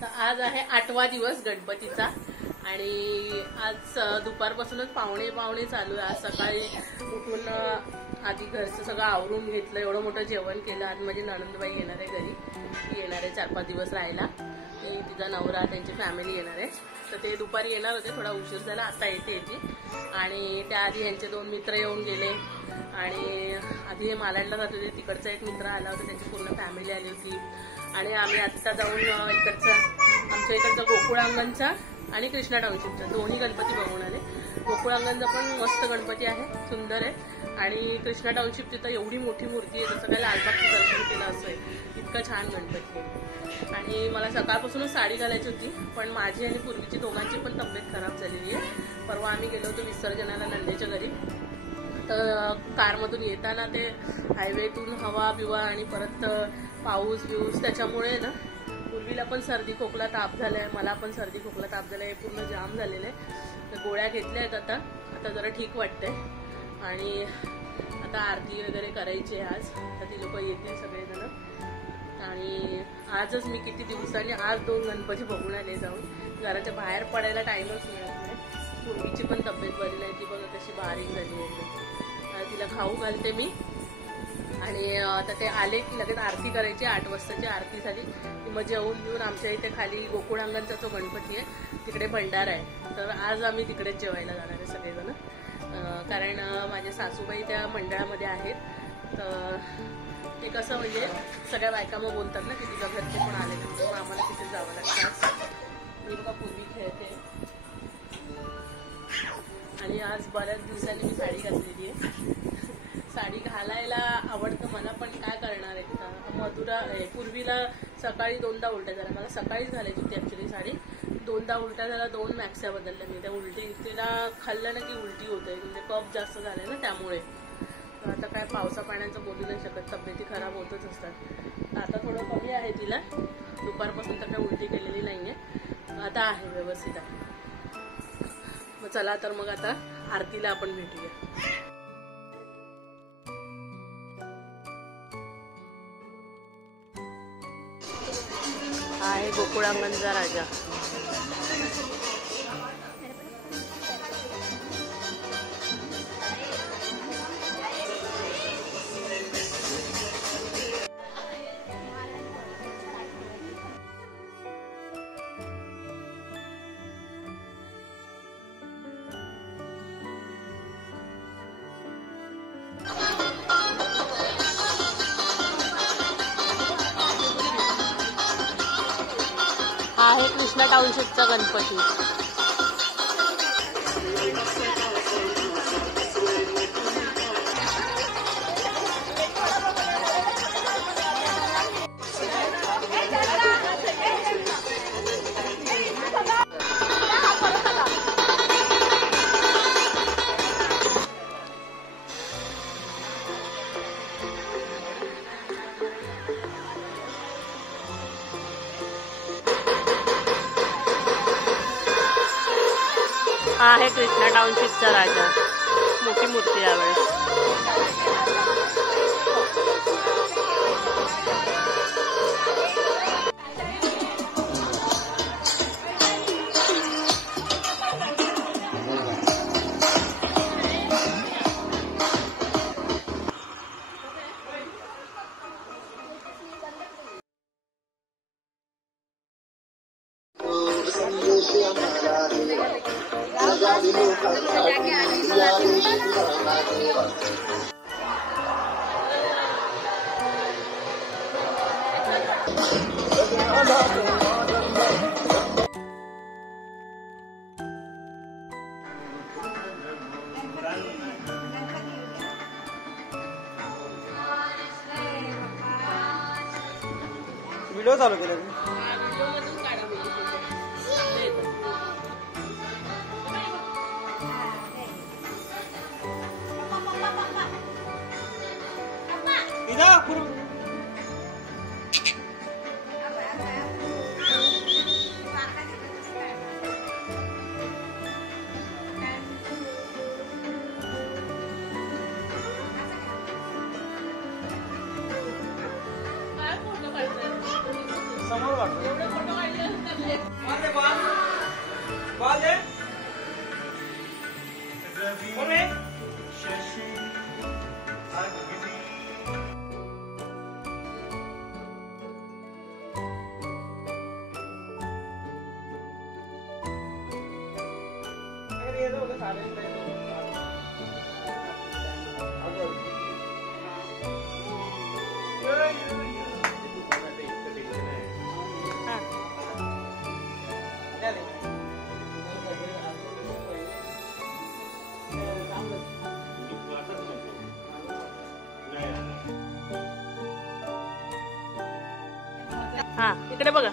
तर आज आहे 8वा दिवस गणपतीचा आणि आज दुपारपासूनच पावणे चालू आहे। आज सकाळी उठून आधी घरचं सगळं आवरून घेतलं, एवढं मोठं जेवण केलं। आज माझी नणंदबाई येणार आहे घरी, ती येणार आहे 4-5 दिवस राहायला। ती तिचा नवरा त्यांची फॅमिली येणार आहे, तर ते दुपारी येणार होते, थोडा उशीर झाला, आता येते ती। आणि त्याआधी यांचे 2 मित्र येऊन गेले आणि आधी हे मालाडला जात होते, तिकडचा एक मित्र आला होता, त्यांची पूर्ण फॅमिली आली होती। आणि आम्ही आत्ता जाऊन इकडचा आमच्या इकडचा गोकुळांगणचा आणि कृष्णा टाउनशिपचा दोन्ही गणपती बघून आले। गोकुळांगणचा पण मस्त गणपती आहे, सुंदर आहे। आणि कृष्णा टाउनशिप तिथं एवढी मोठी मूर्ती आहे, जसं काय लालबागचं दर्शन केलं असं आहे, इतकं छान गणपती आहे। आणि मला सकाळपासूनच साडी घालायची होती, पण माझी आणि पूर्वीची दोघांची पण तब्येत खराब झालेली आहे। परवा आम्ही गेलो होतो विसर्जनाला नंदेच्या घरी, तर कारमधून येताना ते हायवेतून हवा बिवा आणि परत पाऊस बिऊस, त्याच्यामुळे ना पूर्वीला पण सर्दी खोकला ताप झालाय, मला पण सर्दी खोकला ताप झालाय, पूर्ण जाम झालेलं आहे। तर गोळ्या घेतल्या आहेत, आता जरा ठीक वाटतंय। आणि आता आरती वगैरे करायची आहे आज, तर ती लोक येतील सगळेजण। आणि आजच मी किती दिवसांनी आज 2 गणपती बघून आले जाऊन, घराच्या बाहेर पडायला टाइमच मिळत नाही। पूर्वीची पण तब्येत बरी नाही, ती बघा कशी बारीक झाली आहे, तिला खाऊ घालते मी। आणि आता ते आले की लगेच आरती करायची, 8 वाजताची आरती झाली की मग जेवून घेऊन आमच्या इथे खाली गोकुळांगणचा जो गणपती आहे तिकडे भंडारा आहे, तर आज आम्ही तिकडेच जेवायला जाणार आहे सगळेजण। कारण माझे सासूबाई त्या मंडळामध्ये आहेत, तर ते कसं म्हणजे सगळ्या बायका मग बोलतात ना की तुझ्या घरचे पण आले, तर आम्हाला तिथे जावं लागतं। मी बघा पूर्वी खेळते आणि आज बऱ्याच दिवसांनी मी साडी घातलेली आहे। साडी घालायला आवडतं मला, पण काय करणार आहे, मधुरा पूर्वीला सकाळी 2दा उलट्या झाल्या, मला सकाळीच घालायची होती ॲक्च्युली साडी, 2दा उलट्या झाल्या, 2 मॅक्स्या बदलल्या मी। त्या उलटी तिला खाल्लं ना की उलटी होते, म्हणजे कफ जास्त झाले ना त्यामुळे। आता काय पावसा पाण्याचं बोलू नाही शकत, तब्येती खराब होतच असतात। आता थोडं कमी आहे तिला, दुपारपासून तर काय उलटी केलेली नाहीये, आता आहे व्यवस्थित आहे। मग चला तर मग आता आरतीला आपण भेटूया। आहे गोकुळांगणचा राजा। आहे कृष्णा टाउनशिपचा गणपती। आहे कृष्णा टाउनशिपचा राजा, मोठी मूर्ती यावेळेस। व्हिडिओ चालू केला समोर वाटतं हा इकडे बघा.